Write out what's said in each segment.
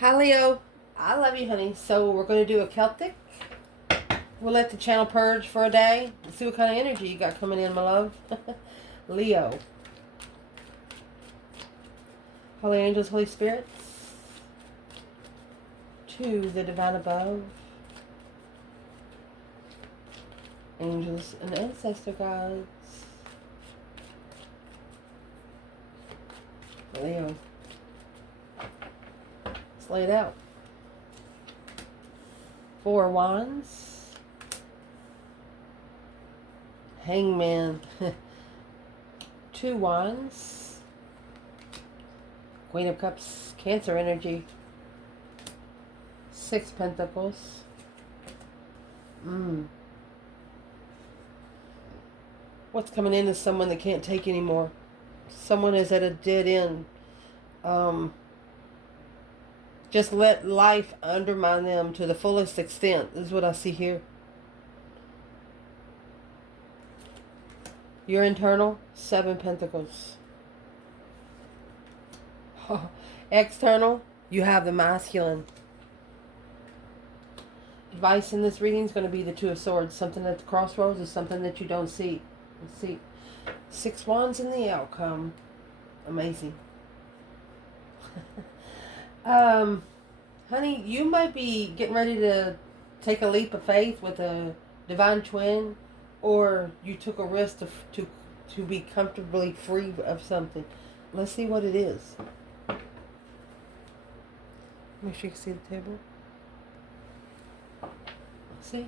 Hi Leo, I love you honey. So we're going to do a Celtic. We'll let the channel purge for a day. Let's see what kind of energy you got coming in, my love. Leo. Holy angels, Holy spirits. To the divine above. Angels and ancestor gods. Leo. Let's lay it out. 4 wands. Hangman. 2 wands. Queen of Cups. Cancer energy. 6 pentacles. What's coming in is someone that can't take anymore. Someone is at a dead end. Just let life undermine them to the fullest extent. This is what I see here. Your internal, 7 pentacles. External, you have the masculine. Advice in this reading is going to be the 2 of Swords. Something at the crossroads is something that you don't see. Let's see. 6 wands in the outcome. Amazing. Honey, you might be getting ready to take a leap of faith with a divine twin, or you took a risk to be comfortably free of something. Let's see what it is. Make sure you can see the table. Let's see.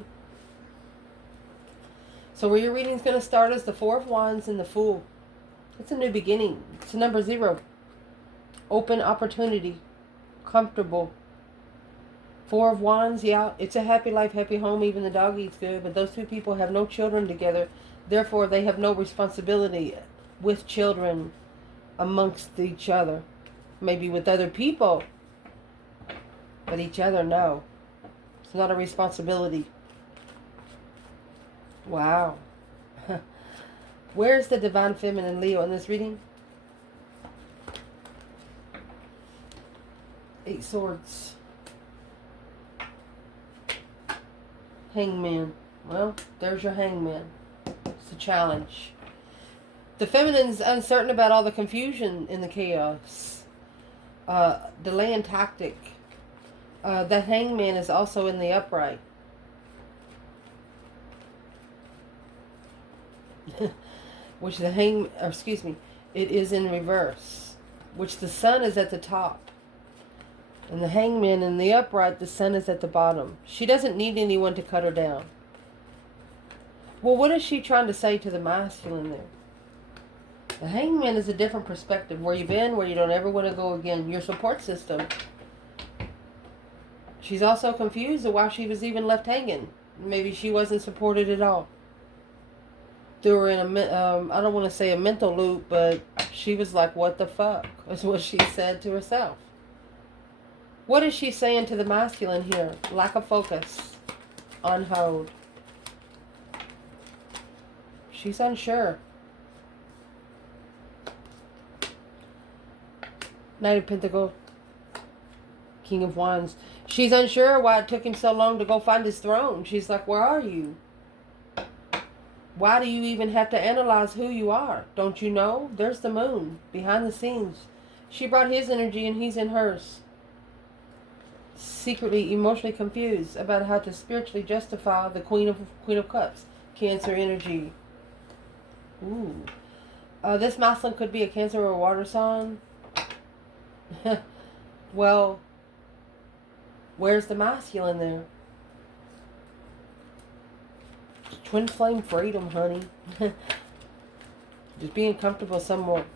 So where your reading is going to start is the 4 of Wands and the Fool. It's a new beginning. It's number 0. Open opportunity. Comfortable. 4 of Wands, yeah, it's a happy life, happy home. Even the dog eats good. But those 2 people have no children together. Therefore, they have no responsibility with children amongst each other. Maybe with other people. But each other, no. It's not a responsibility. Wow. Where's the divine feminine Leo in this reading? 8 swords. Hangman. Well, there's your hangman. It's a challenge. The feminine's uncertain about all the confusion in the chaos. Delaying tactic. The hangman is also in the upright. Which the it is in reverse. Which the sun is at the top. And the hangman in the upright, the sun is at the bottom. She doesn't need anyone to cut her down. Well, what is she trying to say to the masculine there? The hangman is a different perspective. Where you've been, where you don't ever want to go again. Your support system. She's also confused of why she was even left hanging. Maybe she wasn't supported at all. Threw her in I don't want to say a mental loop, but she was like, what the fuck? Is what she said to herself. What is she saying to the masculine here? Lack of focus. On hold. She's unsure. Knight of Pentacles. King of Wands. She's unsure why it took him so long to go find his throne. She's like, where are you? Why do you even have to analyze who you are? Don't you know? There's the moon behind the scenes. She brought his energy and he's in hers. Secretly, emotionally confused about how to spiritually justify the Queen of Cups. Cancer energy. Ooh. This masculine could be a Cancer or a water sign. Well, where's the masculine there? Twin flame freedom, honey. Just being comfortable somewhere.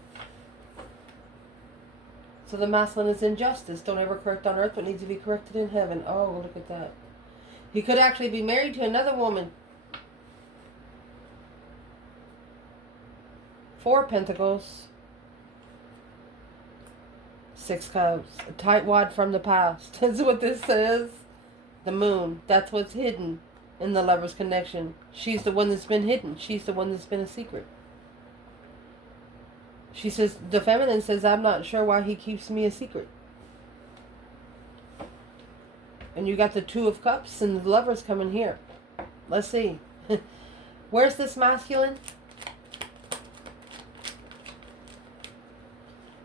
So the masculine is injustice. Don't ever correct on earth what needs to be corrected in heaven. Oh, look at that. He could actually be married to another woman. 4 pentacles. 6 cups. A tightwad from the past. That's what this says. The moon. That's what's hidden in the lover's connection. She's the one that's been hidden. She's the one that's been a secret. She says, the feminine says, I'm not sure why he keeps me a secret. And you got the Two of Cups and the Lovers coming here. Let's see. Where's this masculine?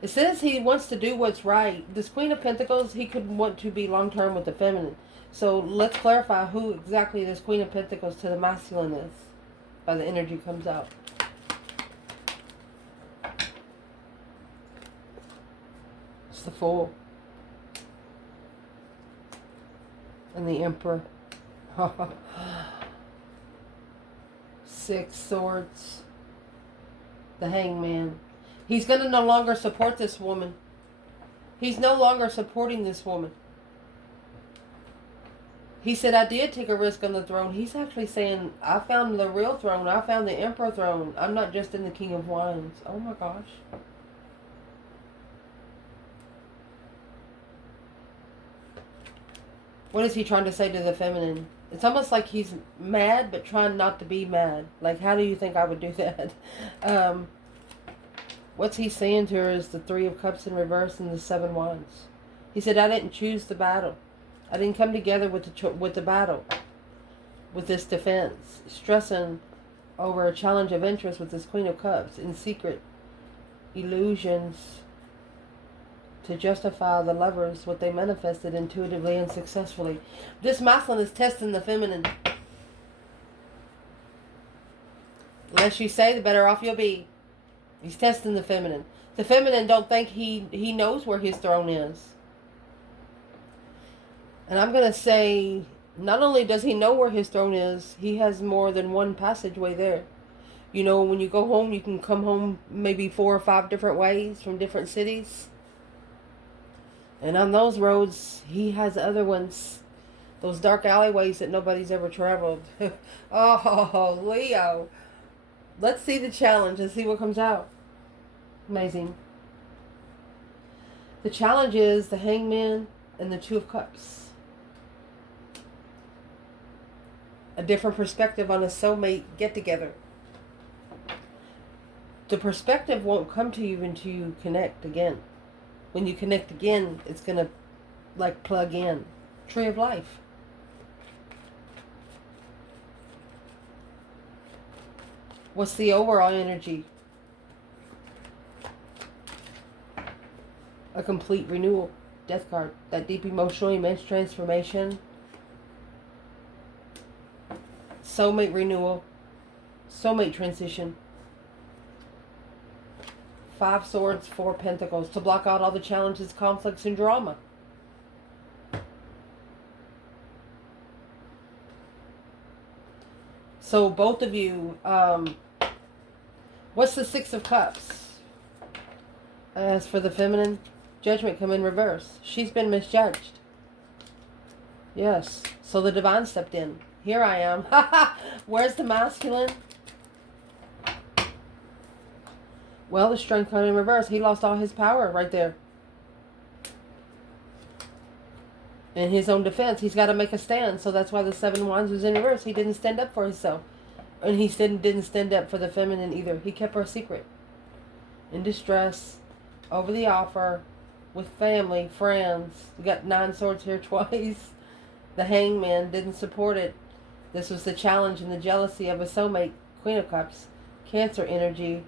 It says he wants to do what's right. This Queen of Pentacles, he could want to be long-term with the feminine. So let's clarify who exactly this Queen of Pentacles to the masculine is. By the energy comes out. It's the Fool. And the Emperor. 6 Swords. The Hangman. He's going to no longer support this woman. He's no longer supporting this woman. He said, I did take a risk on the throne. He's actually saying, I found the real throne. I found the Emperor throne. I'm not just in the King of Wands. Oh my gosh. What is he trying to say to the feminine? It's almost like he's mad, but trying not to be mad. Like, how do you think I would do that? What's he saying to her is the Three of Cups in reverse and the 7 Wands. He said, I didn't choose the battle. I didn't come together with the battle, with this defense. Stressing over a challenge of interest with this Queen of Cups in secret illusions to justify the Lovers, what they manifested intuitively and successfully. This masculine is testing the feminine. Less you say, the better off you'll be. He's testing the feminine. The feminine don't think he knows where his throne is. And I'm going to say, not only does he know where his throne is, he has more than one passageway there. You know, when you go home, you can come home maybe 4 or 5 different ways from different cities. And on those roads, he has other ones. Those dark alleyways that nobody's ever traveled. Oh, Leo. Let's see the challenge and see what comes out. Amazing. The challenge is the Hangman and the Two of Cups. A different perspective on a soulmate get-together. The perspective won't come to you until you connect again. When you connect again, it's going to like plug in. Tree of Life. What's the overall energy? A complete renewal. Death card. That deep emotional, immense transformation. Soulmate renewal. Soulmate transition. 5 Swords, 4 Pentacles. To block out all the challenges, conflicts, and drama. So both of you, what's the 6 of Cups? As for the feminine, Judgment come in reverse. She's been misjudged. Yes. So the divine stepped in. Here I am. Where's the masculine? Well, the Strength card in reverse. He lost all his power right there. In his own defense, he's got to make a stand. So that's why the 7 Wands was in reverse. He didn't stand up for himself. And he didn't stand up for the feminine either. He kept her secret. In distress. Over the offer. With family, friends. We got 9 Swords here twice. The Hangman didn't support it. This was the challenge and the jealousy of a soulmate. Queen of Cups. Cancer energy.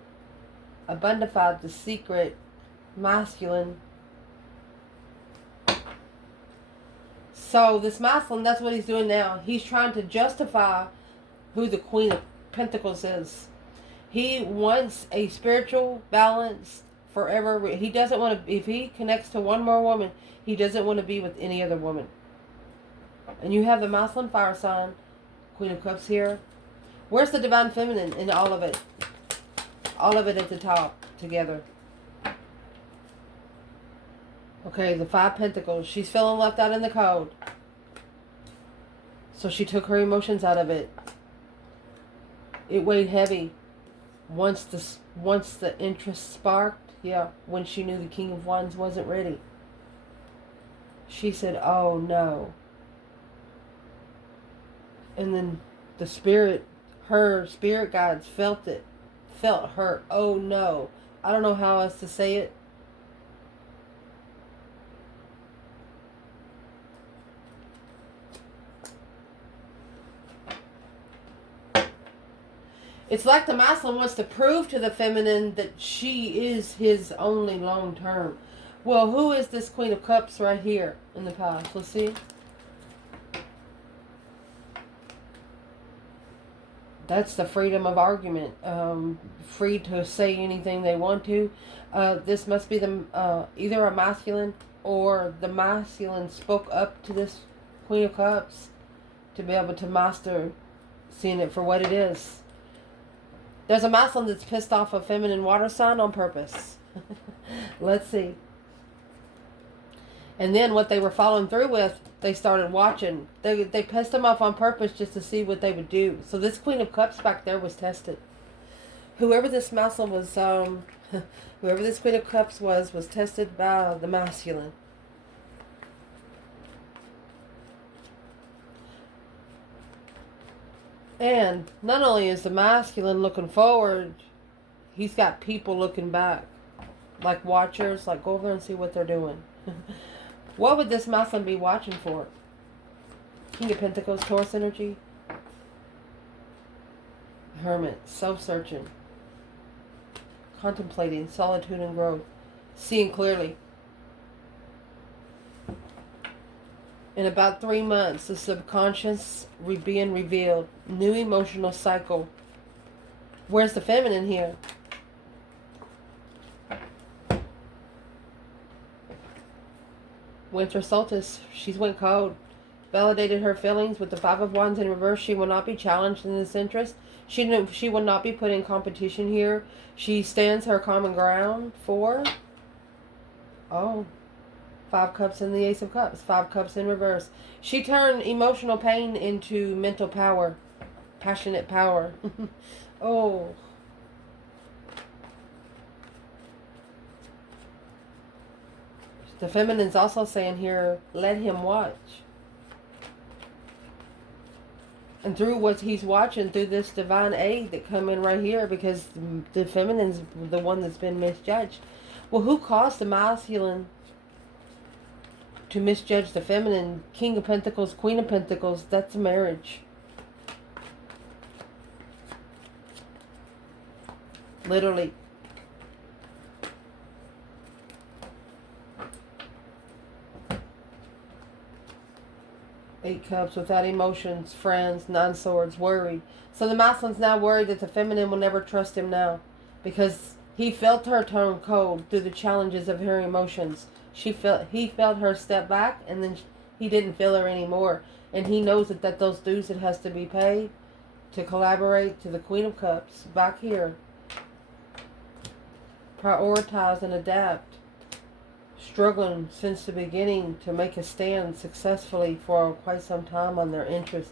Abundified, the secret. Masculine. So this masculine, that's what he's doing now. He's trying to justify who the Queen of Pentacles is. He wants a spiritual balance forever. He doesn't want to, if he connects to one more woman, he doesn't want to be with any other woman. And you have the masculine fire sign, Queen of Cups here. Where's the divine feminine in all of it? All of it at the top together. Okay, the 5 Pentacles. She's feeling left out in the cold. So she took her emotions out of it. It weighed heavy. Once the interest sparked, yeah, when she knew the King of Wands wasn't ready. She said, oh no. And then the spirit, her spirit guides felt it. Felt her, oh no. I don't know how else to say it. It's like the masculine wants to prove to the feminine that she is his only long term. Well, who is this Queen of Cups right here in the past? Let's see. That's the freedom of argument. Free to say anything they want to. This must be the either a masculine or the masculine spoke up to this Queen of Cups to be able to master seeing it for what it is. There's a masculine that's pissed off a feminine water sign on purpose. Let's see. And then what they were following through with, they started watching. They pissed them off on purpose just to see what they would do. So this Queen of Cups back there was tested. Whoever this masculine was, whoever this Queen of Cups was tested by the masculine. And not only is the masculine looking forward, he's got people looking back. Like watchers, like go over there and see what they're doing. What would this masculine be watching for? King of Pentacles, Taurus energy. Hermit, self-searching. Contemplating, solitude and growth. Seeing clearly. In about 3 months, the subconscious being revealed. New emotional cycle. Where's the feminine here? Winter solstice. She's went cold. Validated her feelings with the Five of Wands in reverse. She will not be challenged in this interest. She will not be put in competition here. She stands her common ground for... Oh... 5 cups and the Ace of Cups. 5 cups in reverse. She turned emotional pain into mental power. Passionate power. Oh. The feminine's also saying here, let him watch. And through what he's watching, through this divine aid that come in right here, because the feminine's the one that's been misjudged. Well, who caused the masculine to misjudge the feminine? King of Pentacles, Queen of Pentacles, that's a marriage. Literally. Eight cups, without emotions, friends, 9 swords, worried. So the masculine's now worried that the feminine will never trust him now, because he felt her turn cold through the challenges of her emotions. He felt her step back, and then he didn't feel her anymore. And he knows that those dues that has to be paid to collaborate to the Queen of Cups back here. Prioritize and adapt. Struggling since the beginning to make a stand successfully for quite some time on their interest.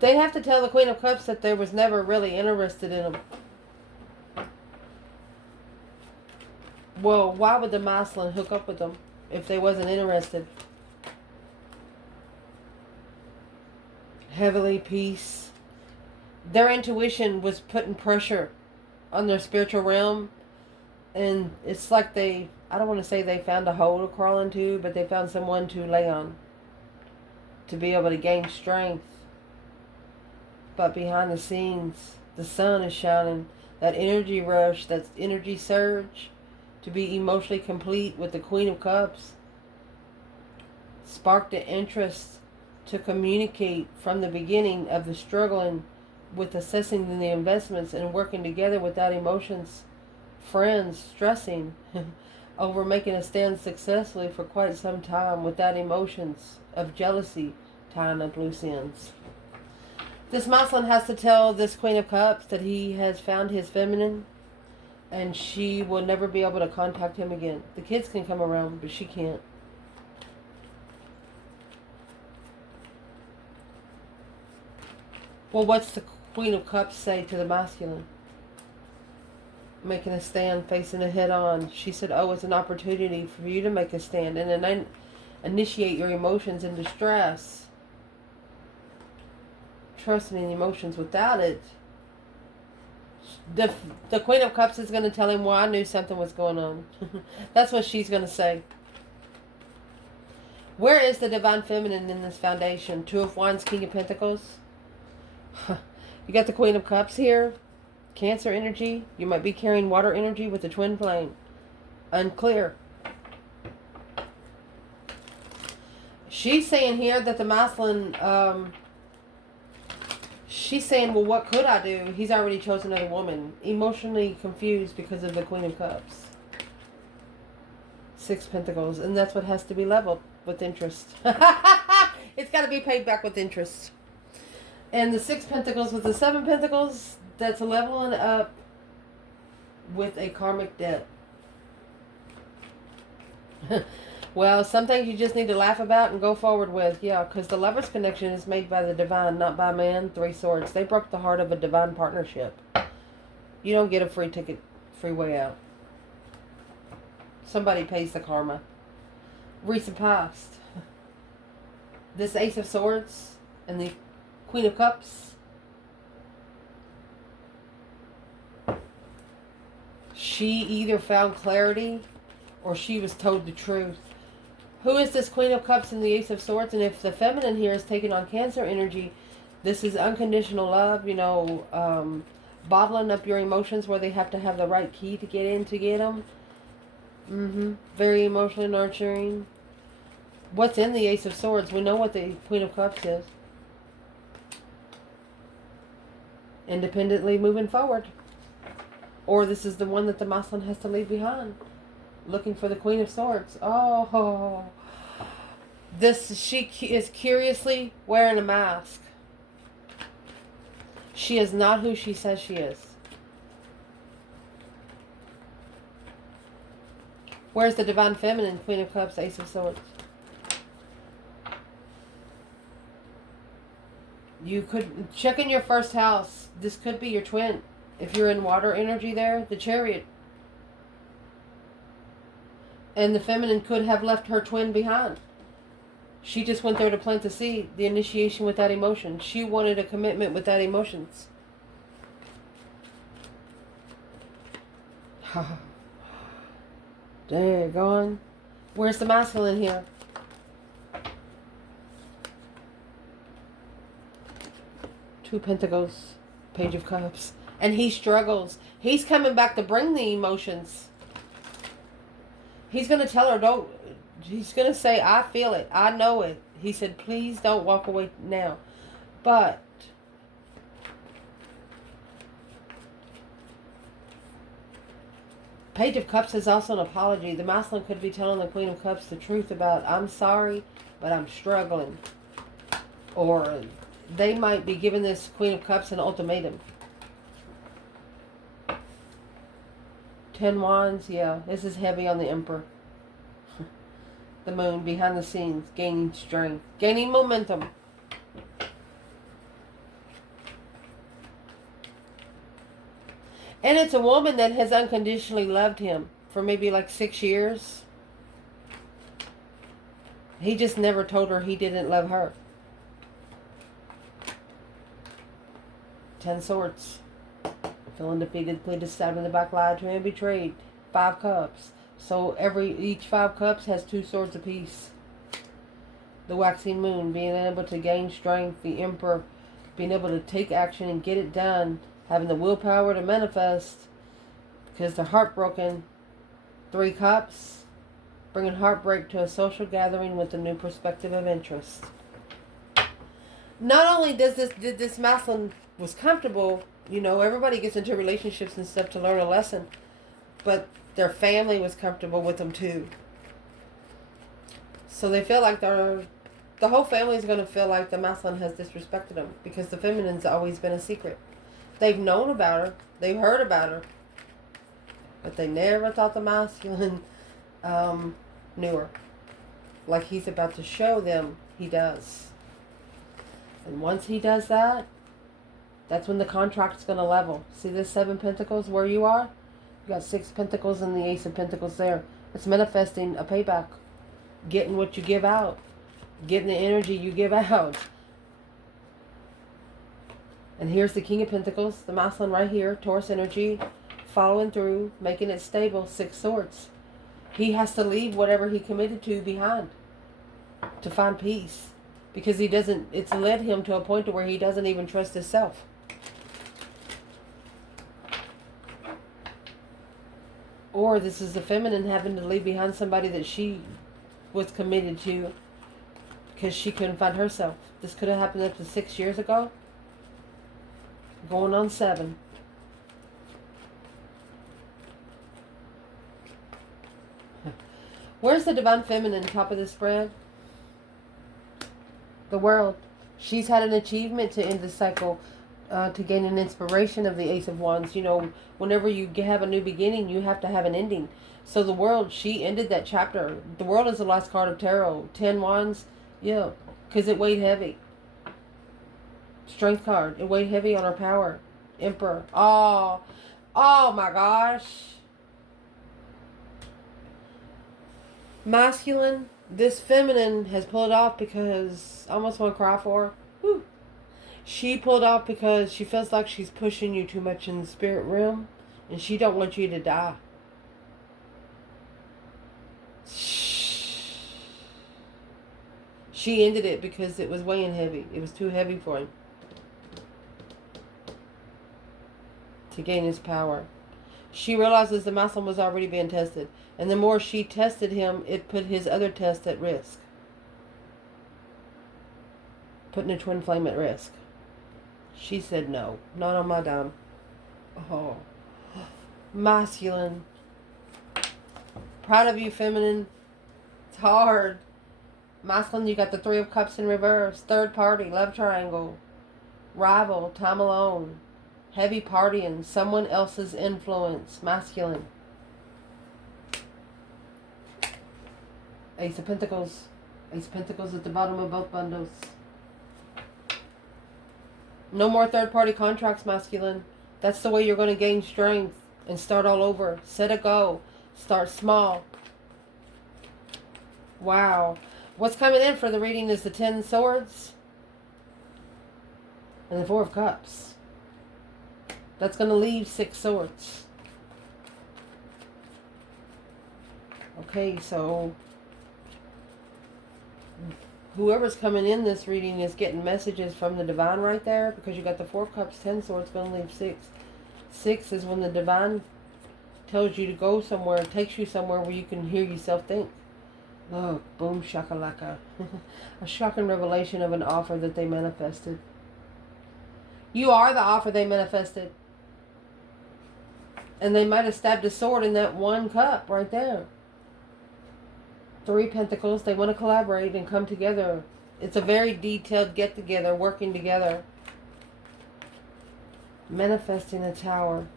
They'd have to tell the Queen of Cups that they was never really interested in them. Well, why would the masculine hook up with them if they wasn't interested? Heavily peace. Their intuition was putting pressure on their spiritual realm. And it's like they, I don't want to say they found a hole to crawl into, but they found someone to lay on. To be able to gain strength. But behind the scenes, the sun is shining. That energy rush, that energy surge. To be emotionally complete with the Queen of Cups. Sparked the interest to communicate from the beginning of the struggling with assessing the investments and working together without emotions. Friends stressing over making a stand successfully for quite some time without emotions of jealousy tying up loose ends. This masculine has to tell this Queen of Cups that he has found his feminine and she will never be able to contact him again. The kids can come around, but she can't. Well, what's the Queen of Cups say to the masculine? Making a stand, facing it head on. She said, oh, it's an opportunity for you to make a stand and then initiate your emotions in distress. Trusting in emotions. Without it, the Queen of Cups is going to tell him, well, I knew something was going on. That's what she's going to say. Where is the divine feminine in this foundation? 2 of Wands, King of Pentacles. You got the Queen of Cups here. Cancer energy. You might be carrying water energy with the twin flame. Unclear. She's saying here that the masculine, she's saying, well, what could I do? He's already chosen another woman. Emotionally confused because of the Queen of Cups. 6 Pentacles. And that's what has to be leveled with interest. It's got to be paid back with interest. And the 6 Pentacles with the 7 Pentacles, that's leveling up with a karmic debt. Well, some things you just need to laugh about and go forward with. Yeah, because the Lover's connection is made by the divine, not by man. 3 Swords. They broke the heart of a divine partnership. You don't get a free ticket, free way out. Somebody pays the karma. Recent past. This Ace of Swords and the Queen of Cups. She either found clarity or she was told the truth. Who is this Queen of Cups and the Ace of Swords? And if the feminine here is taking on Cancer energy, this is unconditional love, you know, bottling up your emotions where they have to have the right key to get in to get them. Very emotionally nurturing. What's in the Ace of Swords? We know what the Queen of Cups is. Independently moving forward. Or this is the one that the masculine has to leave behind. Looking for the Queen of Swords. Oh. She is curiously wearing a mask. She is not who she says she is. Where's the Divine Feminine, Queen of Cups, Ace of Swords? You could check in your first house. This could be your twin. If you're in water energy there, the Chariot. And the feminine could have left her twin behind. She just went there to plant the seed, the initiation without emotion. She wanted a commitment without emotions. Daggone. Where's the masculine here? Two Pentacles, Page of Cups. And he struggles. He's coming back to bring the emotions. He's going to tell her, he's going to say, I feel it. I know it. He said, please don't walk away now. But Page of Cups is also an apology. The masculine could be telling the Queen of Cups the truth about, I'm sorry, but I'm struggling. Or they might be giving this Queen of Cups an ultimatum. 10 Wands, yeah, this is heavy on the Emperor. The Moon, behind the scenes, gaining strength, gaining momentum. And it's a woman that has unconditionally loved him for maybe like 6 years. He just never told her he didn't love her. 10 Swords. Feeling defeated, pleaded, stabbed in the back, lied to and betrayed. 5 Cups. So each 5 Cups has 2 swords apiece. The Waxing Moon, being able to gain strength. The Emperor, being able to take action and get it done. Having the willpower to manifest. Because they're heartbroken. 3 Cups, bringing heartbreak to a social gathering with a new perspective of interest. Not only did this masculine was comfortable, you know, everybody gets into relationships and stuff to learn a lesson, but their family was comfortable with them too. So they feel like the whole family is going to feel like the masculine has disrespected them because the feminine's always been a secret. They've known about her, they've heard about her, but they never thought the masculine knew her. Like he's about to show them he does. And once he does that, that's when the contract's going to level. See this 7 Pentacles where you are? You got 6 Pentacles and the Ace of Pentacles there. It's manifesting a payback. Getting what you give out. Getting the energy you give out. And here's the King of Pentacles, the masculine right here, Taurus energy, following through, making it stable, 6 Swords. He has to leave whatever he committed to behind to find peace. Because it's led him to a point to where he doesn't even trust himself. Or this is the feminine having to leave behind somebody that she was committed to because she couldn't find herself. This could have happened up to 6 years ago. Going on 7. Where's the divine feminine top of the spread? The world. She's had an achievement to end the cycle, to gain an inspiration of the Ace of Wands. You know, whenever you have a new beginning, you have to have an ending. So the world, she ended that chapter. The world is the last card of tarot. 10 wands, yeah, because it weighed heavy. Strength card, it weighed heavy on her power. Emperor. Oh my gosh. Masculine, this feminine has pulled off because I almost want to cry for her. Whew. She pulled off because she feels like she's pushing you too much in the spirit realm, and she don't want you to die. She ended it because it was weighing heavy. It was too heavy for him to gain his power. She realizes the masculine was already being tested, and the more she tested him, it put his other test at risk. Putting a twin flame at risk. She said no, not on my dime. Oh, masculine. Proud of you, feminine. It's hard. Masculine, you got the 3 of Cups in reverse. Third party, love triangle. Rival, time alone. Heavy partying, someone else's influence. Masculine. Ace of Pentacles. Ace of Pentacles at the bottom of both bundles. No more third-party contracts, masculine. That's the way you're going to gain strength and start all over. Set a goal. Start small. Wow. What's coming in for the reading is the 10 swords and the 4 of cups. That's going to leave 6 swords. Okay, so whoever's coming in this reading is getting messages from the divine right there, because you got the 4 of cups, 10 swords, going to leave 6. 6 is when the divine tells you to go somewhere, takes you somewhere where you can hear yourself think. Look, boom shakalaka. A shocking revelation of an offer that they manifested. You are the offer they manifested. And they might have stabbed a sword in that 1 cup right there. 3 pentacles. They want to collaborate and come together. It's a very detailed get together, working together. Manifesting a tower.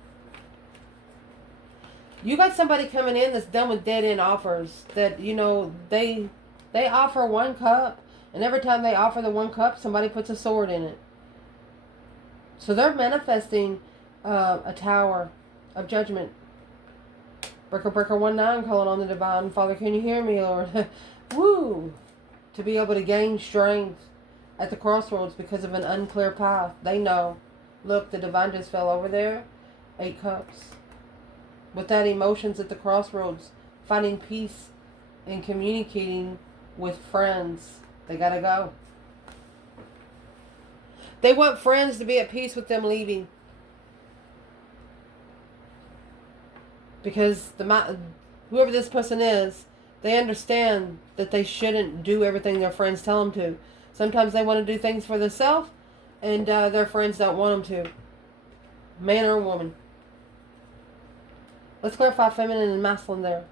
You got somebody coming in that's done with dead end offers. That, you know, they offer 1 cup, and every time they offer the 1 cup, somebody puts a sword in it. So they're manifesting a tower of judgment. Breaker 19 calling on the divine. Father, can you hear me, Lord? Woo! To be able to gain strength at the crossroads because of an unclear path. They know. Look, the divine just fell over there. 8 cups. With that, emotions at the crossroads. Finding peace and communicating with friends. They gotta go. They want friends to be at peace with them leaving. Because whoever this person is, they understand that they shouldn't do everything their friends tell them to. Sometimes they want to do things for themselves, and their friends don't want them to. Man or woman. Let's clarify feminine and masculine there.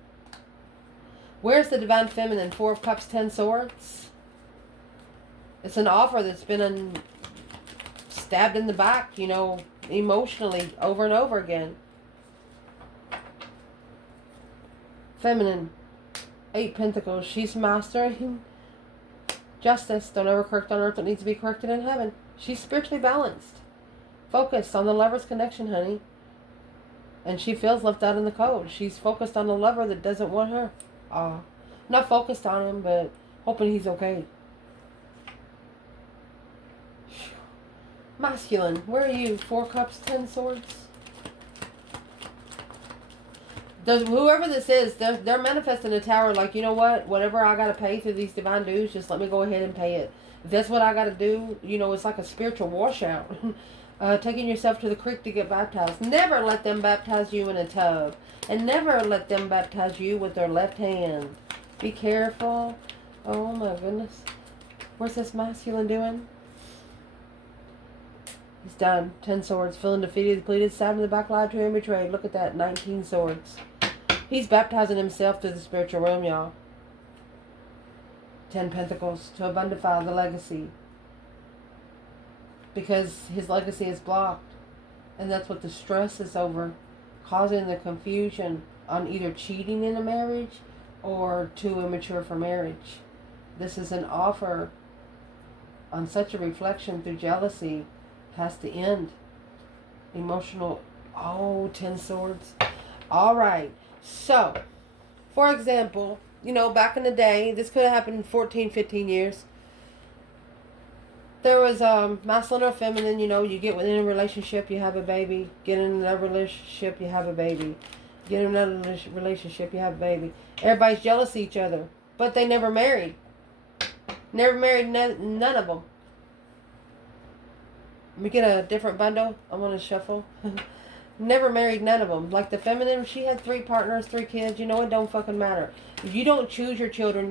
Where's the divine feminine? 4 of cups, 10 swords. It's an offer that's been stabbed in the back, you know, emotionally over and over again. Feminine, 8 pentacles. She's mastering justice. Don't ever correct on earth what needs to be corrected in heaven. She's spiritually balanced. Focused on the lover's connection, honey. And she feels left out in the cold. She's focused on the lover that doesn't want her. Not focused on him, but hoping he's okay. Masculine, where are you? 4 cups, 10 swords. Whoever this is, they're manifesting a tower like, you know what? Whatever I got to pay through these divine dues, just let me go ahead and pay it. If that's what I got to do, you know, it's like a spiritual washout. Taking yourself to the creek to get baptized. Never let them baptize you in a tub. And never let them baptize you with their left hand. Be careful. Oh my goodness. What's this masculine doing? He's done. 10 swords. Feeling defeated, depleted, stabbed in the back, lied to him, betrayed. Look at that. 19 swords. He's baptizing himself to the spiritual realm, y'all. 10 pentacles. To abundify the legacy. Because his legacy is blocked. And that's what the stress is over. Causing the confusion on either cheating in a marriage or too immature for marriage. This is an offer on such a reflection through jealousy. Has to end. Emotional. Oh, 10 swords. All right. So, for example, you know, back in the day, this could have happened 14, 15 years. There was masculine or feminine, you know, you get within a relationship, you have a baby. Get in another relationship, you have a baby. Get in another relationship, you have a baby. Everybody's jealous of each other. But they never married. Never married none of them. Let me get a different bundle. I'm going to shuffle. Never married none of them. Like the feminine, she had 3 partners, 3 kids. You know, it don't fucking matter. If you don't choose your children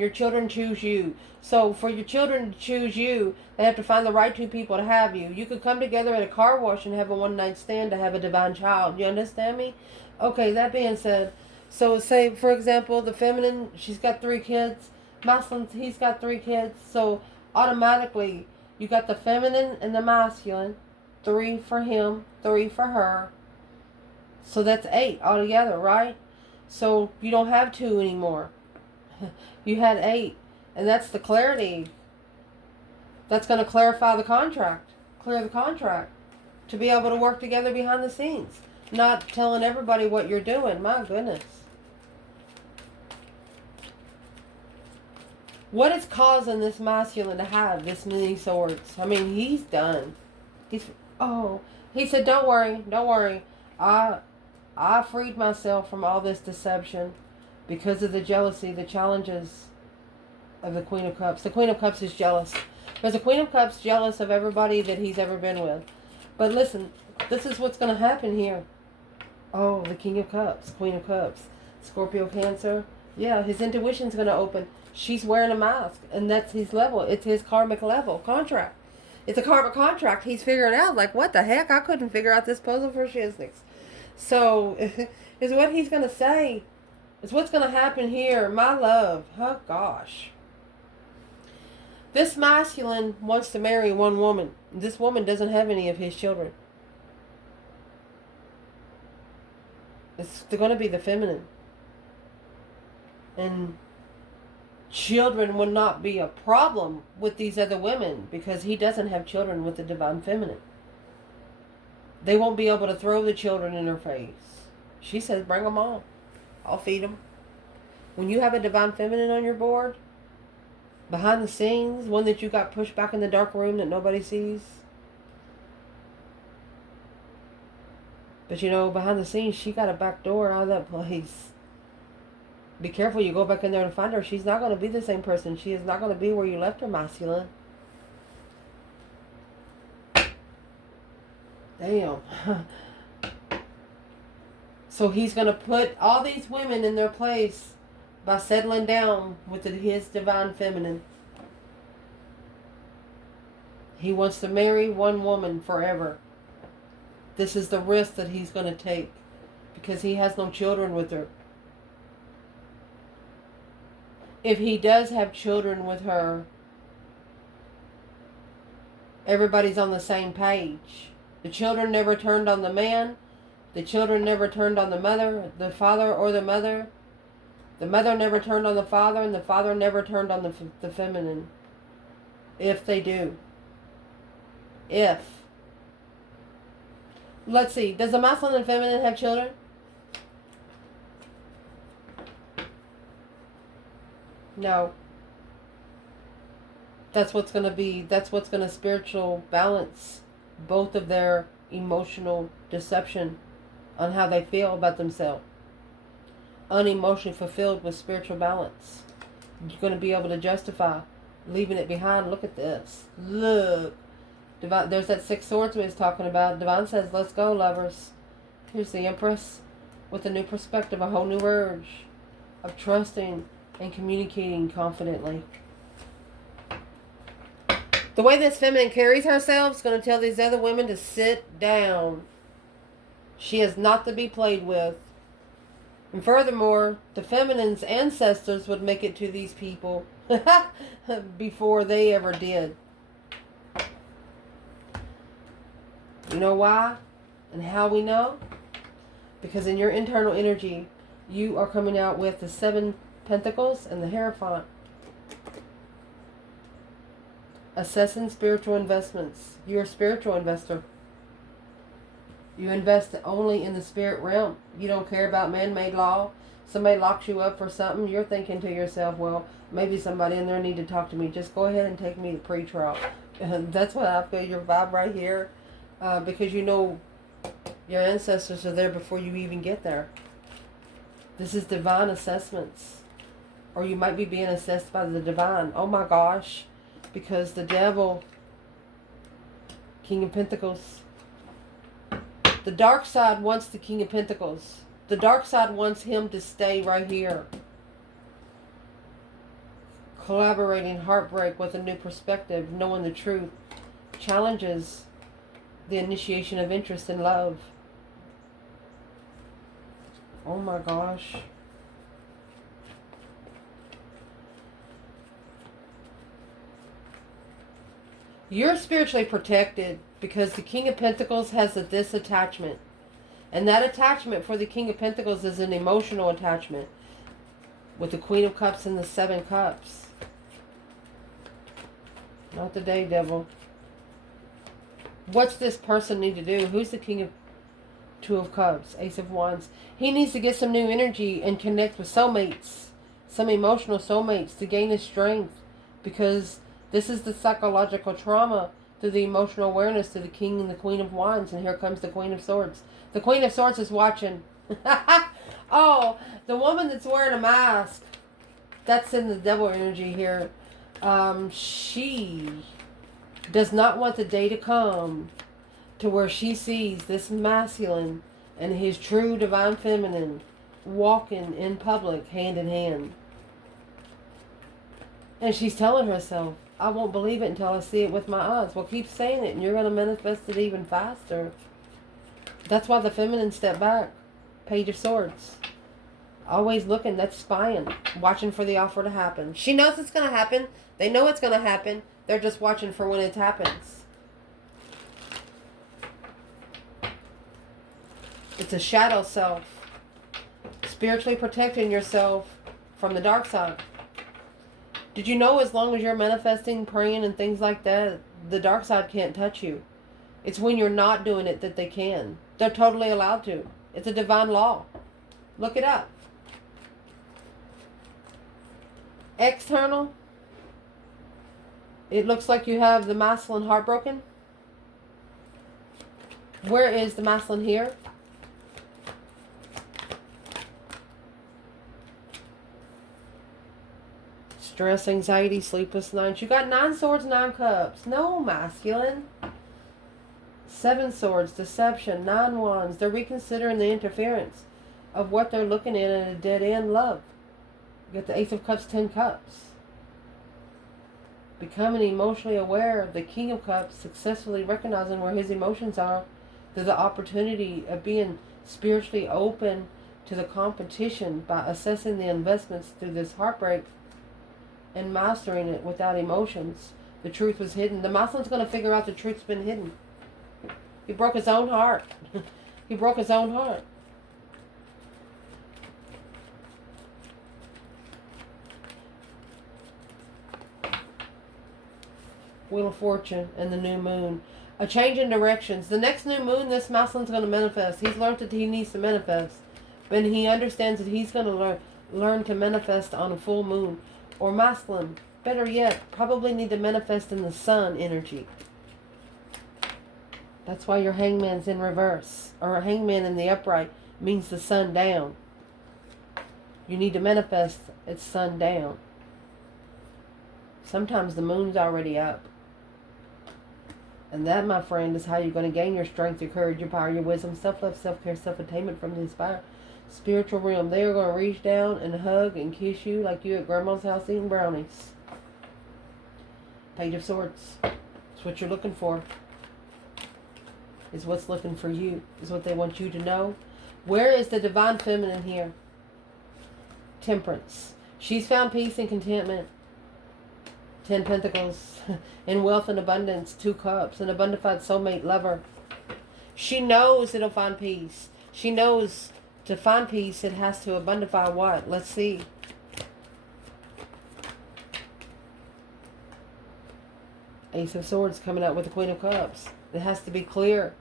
choose you. So for your children to choose you, they have to find the right 2 people to have you. You could come together at a car wash and have a one-night stand to have a divine child. You understand me? Okay, that being said, so say, for example, the feminine, she's got 3 kids. Masculine, he's got 3 kids. So automatically, you got the feminine and the masculine. 3 for him, 3 for her. So that's 8 altogether, right? So you don't have 2 anymore. You had 8. And that's the clarity. That's going to clarify the contract. Clear the contract. To be able to work together behind the scenes. Not telling everybody what you're doing. My goodness. What is causing this masculine to have this many swords? I mean, he's done. He said, don't worry. I freed myself from all this deception because of the jealousy, the challenges of the Queen of Cups. The Queen of Cups is jealous. Because the Queen of Cups jealous of everybody that he's ever been with. But listen, this is what's going to happen here. Oh, the King of Cups, Queen of Cups, Scorpio, Cancer. Yeah, his intuition's going to open. She's wearing a mask, and that's his level. It's his karmic level contract. It's a karmic contract. He's figuring out, like, what the heck? I couldn't figure out this puzzle for shiznix. So, is what he's going to say. It's what's going to happen here. My love. Oh, gosh. This masculine wants to marry one woman. This woman doesn't have any of his children. It's going to be the feminine. And children will not be a problem with these other women because he doesn't have children with the divine feminine. They won't be able to throw the children in her face. She says, bring them on. I'll feed them. When you have a divine feminine on your board, behind the scenes, one that you got pushed back in the dark room that nobody sees. But you know, behind the scenes, she got a back door out of that place. Be careful, you go back in there and find her. She's not going to be the same person. She is not going to be where you left her, masculine. Damn. So he's going to put all these women in their place by settling down with his divine feminine. He wants to marry one woman forever. This is the risk that he's going to take because he has no children with her. If he does have children with her, everybody's on the same page. The children never turned on the man. The children never turned on the mother, the father or the mother. The mother never turned on the father, and the father never turned on the feminine. If they do. If. Let's see. Does the masculine and feminine have children? No. That's what's going to be, that's what's going to spiritual balance both of their emotional deception on how they feel about themselves. Unemotionally fulfilled with spiritual balance. You're going to be able to justify leaving it behind. Look at this. Look. Divine, there's that Six Swords we was talking about. Divine says, let's go, lovers. Here's the Empress with a new perspective, a whole new urge of trusting and communicating confidently. The way this feminine carries herself is going to tell these other women to sit down. She is not to be played with. And furthermore, the feminine's ancestors would make it to these people before they ever did. You know why and how we know? Because in your internal energy, you are coming out with the 7 Pentacles and the Hierophant. Assessing spiritual investments. You're a spiritual investor. You invest only in the spirit realm. You don't care about man-made law. Somebody locks you up for something. You're thinking to yourself, well, maybe somebody in there need to talk to me. Just go ahead and take me to pre-trial. That's what I feel, your vibe right here. Because you know your ancestors are there before you even get there. This is divine assessments. Or you might be being assessed by the divine. Oh my gosh. Because the devil, King of Pentacles, the dark side wants the King of Pentacles. The dark side wants him to stay right here. Collaborating heartbreak with a new perspective, knowing the truth, challenges the initiation of interest in love. Oh my gosh. You're spiritually protected because the King of Pentacles has a disattachment. And that attachment for the King of Pentacles is an emotional attachment. With the Queen of Cups and the 7 Cups. Not today, devil. What's this person need to do? Who's the King of 2 of Cups? Ace of Wands. He needs to get some new energy and connect with soulmates. Some emotional soulmates to gain his strength. Because this is the psychological trauma through the emotional awareness to the King and the Queen of Wands. And here comes the Queen of Swords. The Queen of Swords is watching. Oh, the woman that's wearing a mask. That's in the devil energy here. She does not want the day to come to where she sees this masculine and his true divine feminine walking in public hand in hand. And she's telling herself, I won't believe it until I see it with my eyes. Well, keep saying it and you're going to manifest it even faster. That's why the feminine step back. Page of Swords. Always looking, that's spying. Watching for the offer to happen. She knows it's going to happen. They know it's going to happen. They're just watching for when it happens. It's a shadow self. Spiritually protecting yourself from the dark side. Did you know as long as you're manifesting, praying, and things like that, the dark side can't touch you? It's when you're not doing it that they can. They're totally allowed to. It's a divine law. Look it up. External. It looks like you have the masculine heartbroken. Where is the masculine here? Stress, anxiety, sleepless nights. You got 9 swords, 9 cups. No masculine. 7 swords, deception, 9 wands. They're reconsidering the interference of what they're looking at in a dead end love. You got the Ace of Cups, 10 cups. Becoming emotionally aware of the King of Cups, successfully recognizing where his emotions are through the opportunity of being spiritually open to the competition by assessing the investments through this heartbreak and mastering it without emotions. The truth was hidden. The masculine's going to figure out the truth's been hidden. He broke his own heart. He broke his own heart. Wheel of Fortune and the new moon. A change in directions. The next new moon, this masculine's going to manifest. He's learned that he needs to manifest. But he understands that he's going to learn to manifest on a full moon. Or masculine. Better yet, probably need to manifest in the sun energy. That's why your hangman's in reverse. Or a hangman in the upright means the sun down. You need to manifest it's sun down. Sometimes the moon's already up. And that, my friend, is how you're going to gain your strength, your courage, your power, your wisdom, self-love, self-care, self-attainment from the inspired spiritual realm. They are going to reach down and hug and kiss you like you at grandma's house eating brownies. Page of Swords. It's what you're looking for. Is what's looking for you. Is what they want you to know. Where is the divine feminine here? Temperance. She's found peace and contentment. 10 Pentacles. In wealth and abundance. 2 Cups. An abundified soulmate lover. She knows it'll find peace. She knows to find peace it has to abundify what? Let's see. Ace of Swords coming out with the Queen of Cups. It has to be clear.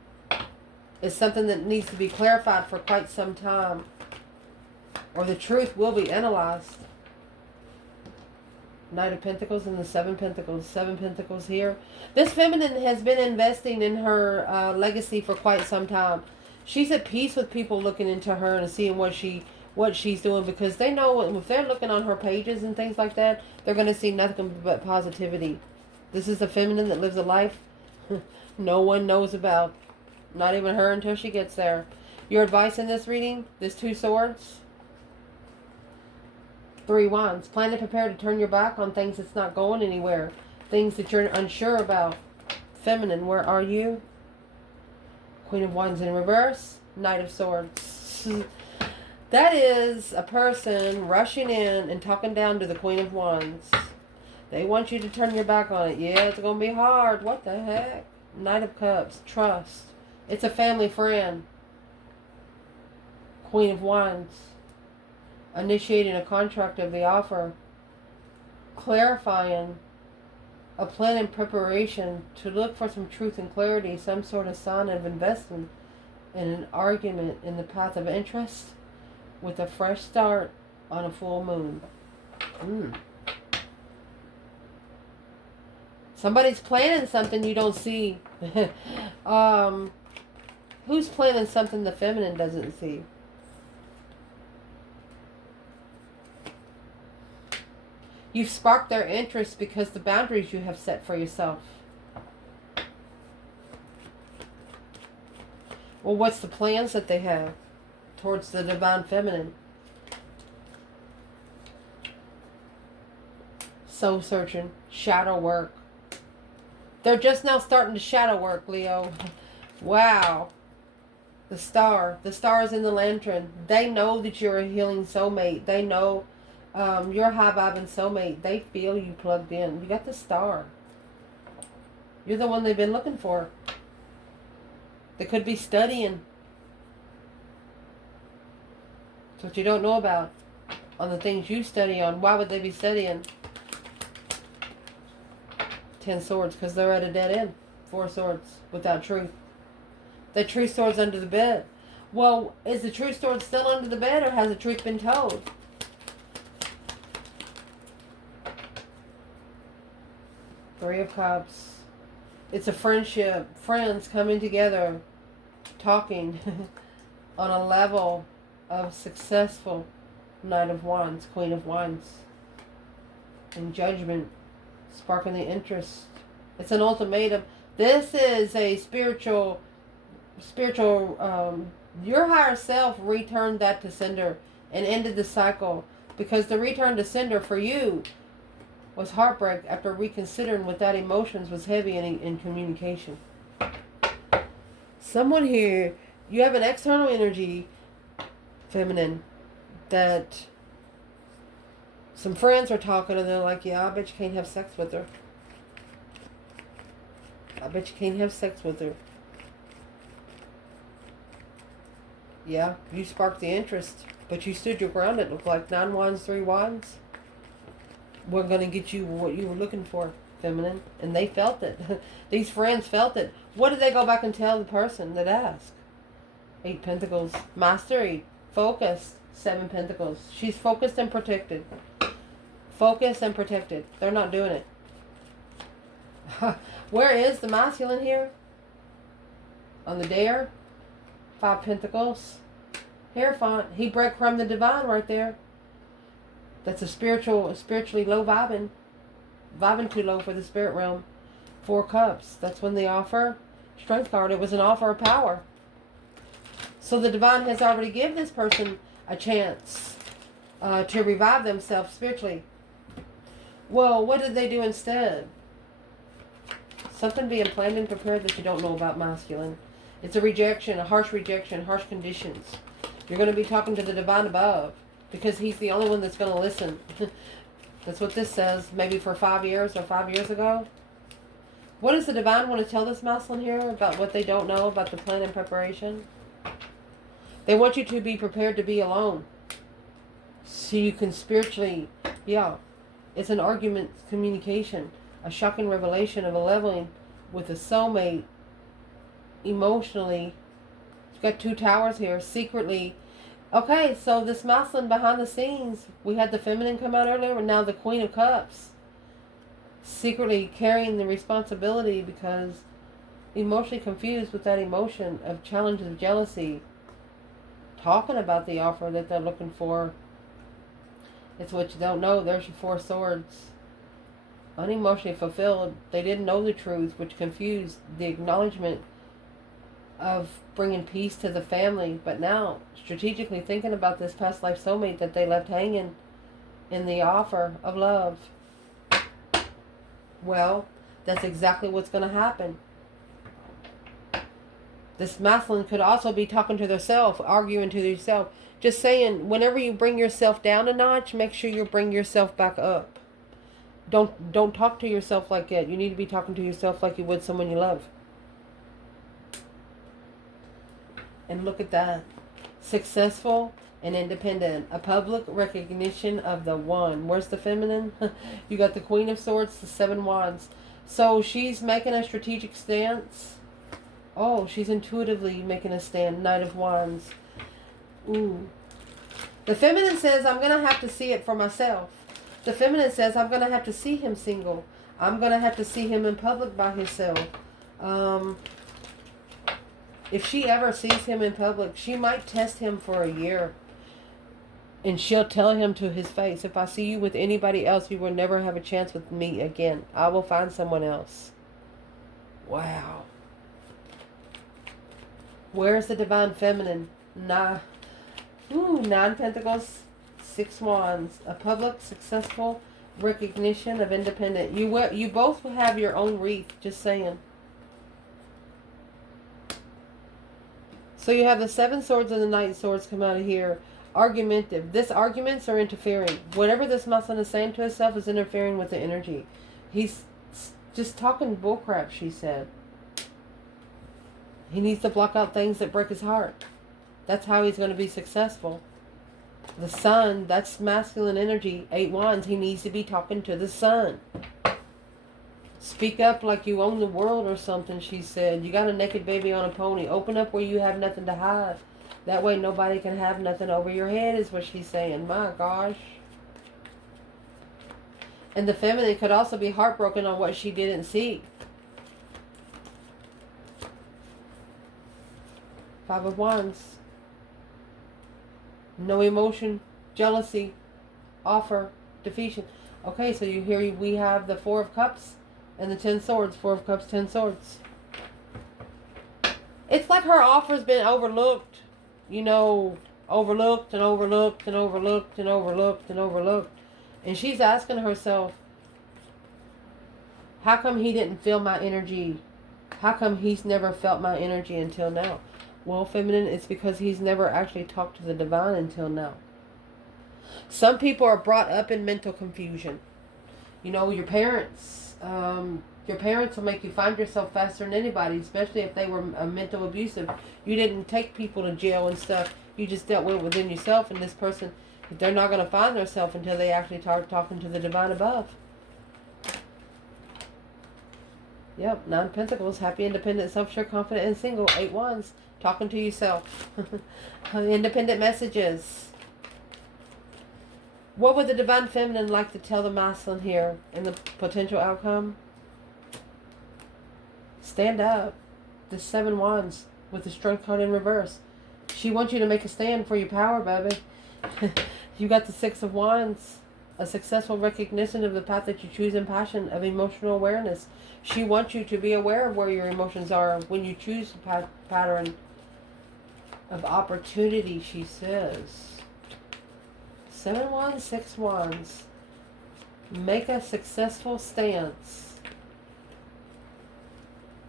It's something that needs to be clarified for quite some time. Or the truth will be analyzed. Knight of Pentacles and the 7 Pentacles. 7 Pentacles here. This feminine has been investing in her legacy for quite some time. She's at peace with people looking into her and seeing what she's doing, because they know if they're looking on her pages and things like that, they're going to see nothing but positivity. This is a feminine that lives a life no one knows about. Not even her until she gets there. Your advice in this reading? This 2 Swords. 3 Wands. Plan and prepare to turn your back on things that's not going anywhere. Things that you're unsure about. Feminine, where are you? Queen of Wands in reverse. Knight of Swords. That is a person rushing in and talking down to the Queen of Wands. They want you to turn your back on it. Yeah, it's going to be hard. What the heck? Knight of Cups. Trust. It's a family friend. Queen of Wands. Initiating a contract of the offer. Clarifying a plan and preparation to look for some truth and clarity. Some sort of sign of investment in an argument in the path of interest with a fresh start on a full moon. Somebody's planning something you don't see. Who's planning something the feminine doesn't see? You've sparked their interest because the boundaries you have set for yourself. Well, what's the plans that they have towards the divine feminine? Soul searching, shadow work. They're just now starting to shadow work, Leo. Wow. The star. The star is in the lantern. They know that you're a healing soulmate. They know you're a high-vibing soulmate. They feel you plugged in. You got the star. You're the one they've been looking for. They could be studying. That's what you don't know about. On the things you study on. Why would they be studying? 10 Swords, because they're at a dead end. 4 Swords, without truth. The truth sword's under the bed. Well, is the truth sword still under the bed, or has the truth been told? Three of Cups. It's a friendship. Friends coming together. Talking. On a level of successful. Knight of Wands. Queen of Wands. And Judgment. Sparking the interest. It's an ultimatum. This is a spiritual, your higher self returned that to sender and ended the cycle, because the return to sender for you was heartbreak after reconsidering without emotions was heavy in communication. Someone here, you have an external energy, feminine, that some friends are talking and they're like, yeah, I bet you can't have sex with her. I bet you can't have sex with her. Yeah, you sparked the interest, but you stood your ground. It looked like 9 Wands, 3 Wands. We're going to get you what you were looking for, feminine. And they felt it. These friends felt it. What did they go back and tell the person that asked? 8 Pentacles. Mastery. Focused. 7 Pentacles. She's focused and protected. Focused and protected. They're not doing it. Where is the masculine here? On the dare. 5 Pentacles. Hierophant. He broke from the divine right there. That's a spiritually low vibing. Vibing too low for the spirit realm. Four Cups. That's when the offer. Strength card. It was an offer of power. So the divine has already given this person a chance to revive themselves spiritually. Well, what did they do instead? Something being planned and prepared that you don't know about, masculine. It's a rejection, harsh conditions. You're going to be talking to the divine above because he's the only one that's going to listen. That's what this says, maybe for 5 years or 5 years ago. What does the divine want to tell this masculine here about what they don't know about the plan and preparation? They want you to be prepared to be alone. So you can spiritually, it's an argument communication, a shocking revelation of a leveling with a soulmate emotionally. You've got 2 towers here, secretly. Okay, so this masculine behind the scenes, we had the feminine come out earlier, and now the Queen of Cups. Secretly carrying the responsibility because emotionally confused with that emotion of challenge of jealousy. Talking about the offer that they're looking for. It's what you don't know. There's your 4 swords. Unemotionally fulfilled. They didn't know the truth, which confused the acknowledgement of bringing peace to the family. But now, strategically thinking about this past life soulmate that they left hanging in the offer of love. Well, that's exactly what's going to happen. This masculine could also be talking to themselves, arguing to themselves. Just saying, whenever you bring yourself down a notch, make sure you bring yourself back up. Don't talk to yourself like that. You need to be talking to yourself like you would someone you love. And look at that. Successful and independent. A public recognition of the one. Where's the feminine? You got the Queen of Swords, the 7 Wands. So she's making a strategic stance. Oh, she's intuitively making a stand. Knight of Wands. Ooh. The feminine says, I'm going to have to see it for myself. The feminine says, I'm going to have to see him single. I'm going to have to see him in public by himself. If she ever sees him in public, she might test him for a year. And she'll tell him to his face, if I see you with anybody else, you will never have a chance with me again. I will find someone else. Wow. Where's the divine feminine? 9 Pentacles, 6 Wands. A public, successful recognition of independent. You both will have your own wreath, just saying. So you have the 7 Swords and the Knight Swords come out of here. Argumentative. This arguments are interfering. Whatever this masculine is saying to himself is interfering with the energy. He's just talking bullcrap, she said. He needs to block out things that break his heart. That's how he's going to be successful. The sun, that's masculine energy. 8 Wands, he needs to be talking to the sun. Speak up like you own the world or something, she said. You got a naked baby on a pony. Open up where you have nothing to hide. That way nobody can have nothing over your head, is what she's saying. My gosh. And the feminine could also be heartbroken on what she didn't see. 5 of Wands. No emotion, jealousy, offer, defeation. Okay, so you hear we have the 4 of Cups and the 10 Swords. 4 of Cups, 10 Swords. It's like her offer's been overlooked. You know, overlooked and overlooked and overlooked and overlooked and overlooked. And she's asking herself, how come he didn't feel my energy? How come he's never felt my energy until now? Well, feminine, it's because he's never actually talked to the divine until now. Some people are brought up in mental confusion. You know, your parents will make you find yourself faster than anybody, especially if they were mental abusive. You didn't take people to jail and stuff. You just dealt with it within yourself. And this person, they're not going to find themselves until they actually start talking to the divine above. Yep, 9 Pentacles, happy, independent, self-sure, confident, and single. 8 Wands, talking to yourself. Independent messages. What would the divine feminine like to tell the masculine here in the potential outcome? Stand up. The 7 Wands with the Strength card in reverse. She wants you to make a stand for your power, baby. You got the 6 of Wands. A successful recognition of the path that you choose in passion, of emotional awareness. She wants you to be aware of where your emotions are when you choose the pattern of opportunity, she says. 7 wands, 6 wands. Make a successful stance.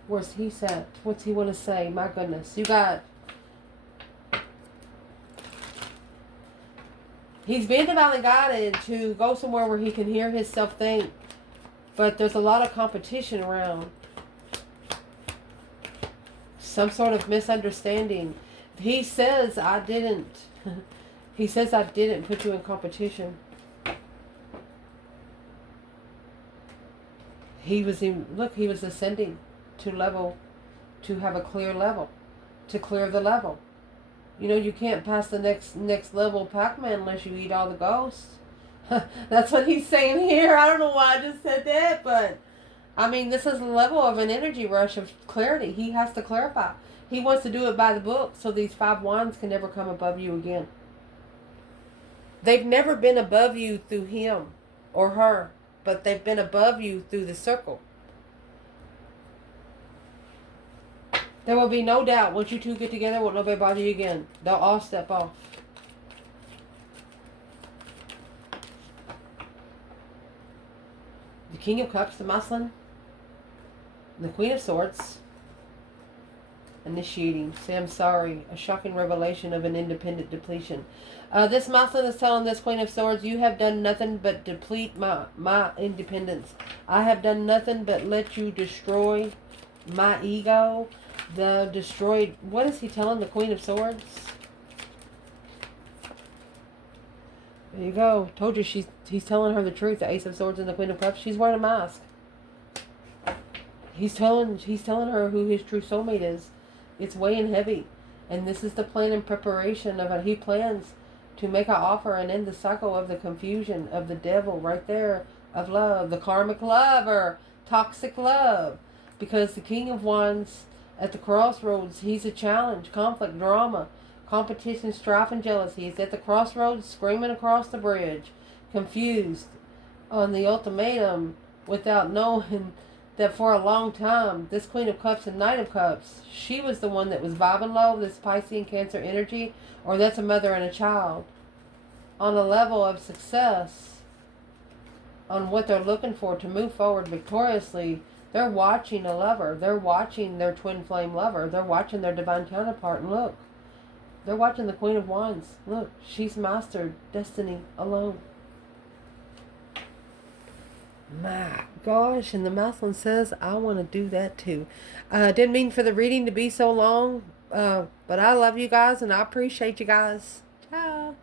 Where's he at? What's he want to say? My goodness. You got... He's being divinely guided to go somewhere where he can hear himself think. But there's a lot of competition around. Some sort of misunderstanding. He says, I didn't. He says, I didn't put you in competition. He was he was ascending to level, to have a clear level, to clear the level. You know, you can't pass the next level Pac-Man unless you eat all the ghosts. That's what he's saying here. I don't know why I just said that, but I mean, this is a level of an energy rush of clarity. He has to clarify. He wants to do it by the book so these 5 wands can never come above you again. They've never been above you through him or her, but they've been above you through the circle. There will be no doubt once you two get together, won't nobody bother you again. They'll all step off. The King of Cups, the Masculine, the Queen of Swords, initiating. Say I'm sorry. A shocking revelation of an independent depletion. This Masculine is telling this Queen of Swords, you have done nothing but deplete my independence. I have done nothing but let you destroy my ego. The destroyed... What is he telling the Queen of Swords? There you go. Told you he's telling her the truth. The Ace of Swords and the Queen of Cups. She's wearing a mask. He's telling her who his true soulmate is. It's weighing heavy. And this is the plan and preparation of it. He plans to make an offer and end the cycle of the confusion of the devil right there of love. The karmic love or toxic love. Because the King of Wands at the crossroads, he's a challenge, conflict, drama, competition, strife, and jealousy. He's at the crossroads, screaming across the bridge, confused on the ultimatum without knowing that for a long time, this Queen of Cups and Knight of Cups, she was the one that was vibing low, this Pisces and Cancer energy, or that's a mother and a child, on a level of success, on what they're looking for to move forward victoriously. They're watching a lover. They're watching their twin flame lover. They're watching their divine counterpart. And look, they're watching the Queen of Wands. Look, she's mastered destiny alone. My gosh, and the Masculine says, I want to do that too. Didn't mean for the reading to be so long, but I love you guys and I appreciate you guys. Ciao.